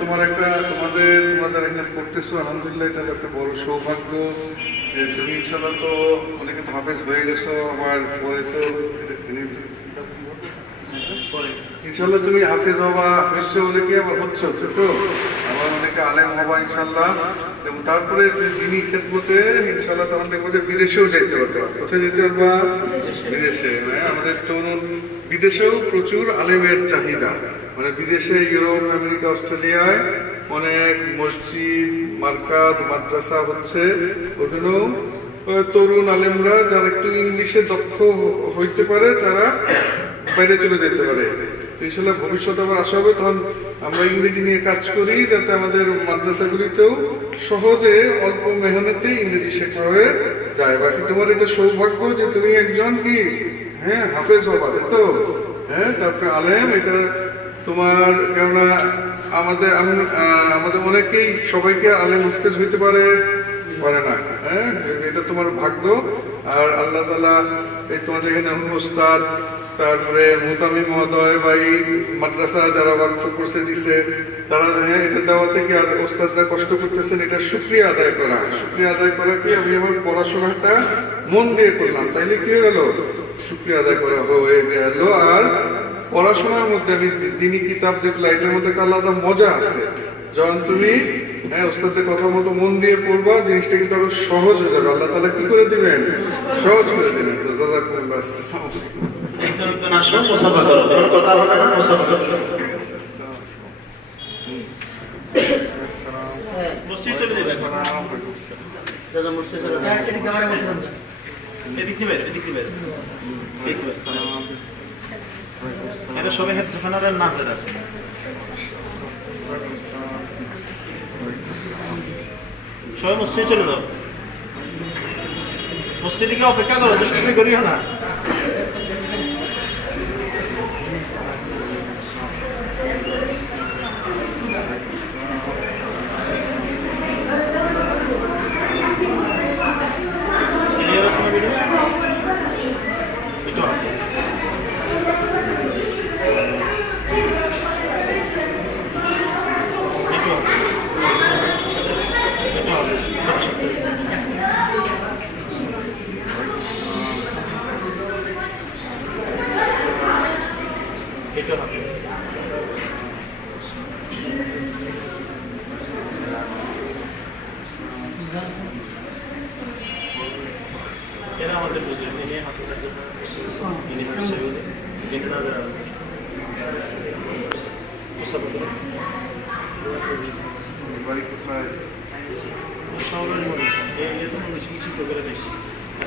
তোমার একটা, তোমাদের, তোমরা যারা এখানে পড়তেছো, আলহামদুলিল্লাহ এটা একটা বড় সৌভাগ্য যে তুমি ইনশাল্লাহ তো অনেকে তো হাফেজ হয়ে গেছো আমার পরে তো ইনশাল্লাহ তুমি হাফেজ হবা, হয়েছে অনেকে, আবার হচ্ছে তো? আবার অনেকে আলেম হবা ইনশাল্লাহ এবং তারপরে দিনই ক্ষেত্রতে ইনশাল্লাহ তখন যে বিদেশেও যাইতে পারবে। কোথায় যেতে পারবা? বিদেশে। হ্যাঁ আমাদের তরুণ, বিদেশেও প্রচুর আলেমের চাহিদা। মানে বিদেশে ইউরোপ, আমেরিকা, অস্ট্রেলিয়ায় অনেক মসজিদ, মার্কাজ, মাদ্রাসা হচ্ছে। ওখানেও তরুণ আলেমরা যারা একটু ইংলিশে দক্ষ হইতে পারে, তারা বাইরে চলে যেতে পারে। ইনশাল্লাহ ভবিষ্যতে আবার আসা হবে, তখন আমরা ইংরেজি নিয়ে কাজ করি যাতে আমাদের মাদ্রাসাগুলিতেও সহজে অল্প মেহনতে ইংরেজি শেখা হয়ে যায়। বাকি তোমার এটা সৌভাগ্য যে তুমি একজন কি? হ্যাঁ হাফেজ হবা, তাই তো? হ্যাঁ তারপরে আলেম, এটা তোমার কেননা আমাদের আমাদের অনেকেই সবাইকে আলেম হাফেজ হইতে পারে পারে না। হ্যাঁ এটা তোমার ভাগ্য। আর আল্লাহ তালা এই তোমাদের এখানে ওস্তাদ তারপরে মোতামি মহোদয় বা এই মাদ্রাসা যারা ওয়াকফ করছে, দিছে, তারা হ্যাঁ এটা দেওয়া থেকে আর ওস্তাদরা কষ্ট করতেছেন? এটা শুক্রিয়া আদায় করা। শুক্রিয়া আদায় করা কি? আমি আমার পড়াশোনাটা মন দিয়ে করলাম। তাইলে কি হয়ে গেল শুক্রিয়া আদায় করা হয়ে গেল। আর পড়াশোনার মধ্যে আমি দিনী কিতাব যেগুলো এটার মধ্যে একটা আলাদা মজা আছে। যখন তুমি হ্যাঁ ওস্তাদের কথা মতো মন দিয়ে পড়বা, জিনিসটা কিন্তু আরও সহজ হয়ে যাবে। আল্লাহ তালা কি করে দিবেন? সহজ করে দিবেন। তো জাজাকুমুল্লাহ। আসসালামু। একজন মসজিদ চলে যাবে মসজিদ সবাই মসজিদে চলে যাও। অপেক্ষা করো দুষ্কর্মী করিও না ক্লিয়ার আছে না ভিডিও একটু হাফেজ একটু হাফেজ একটু হাফেজ একটু হাফেজ এরা আমাদের বুঝলেন ইনি জন্য ইনি হাফিজ ইনি নাজার মুসাফা করুন বাড়ি কোথায় শহরের মনে এই তো মনে কিছু কিছু করে বেশি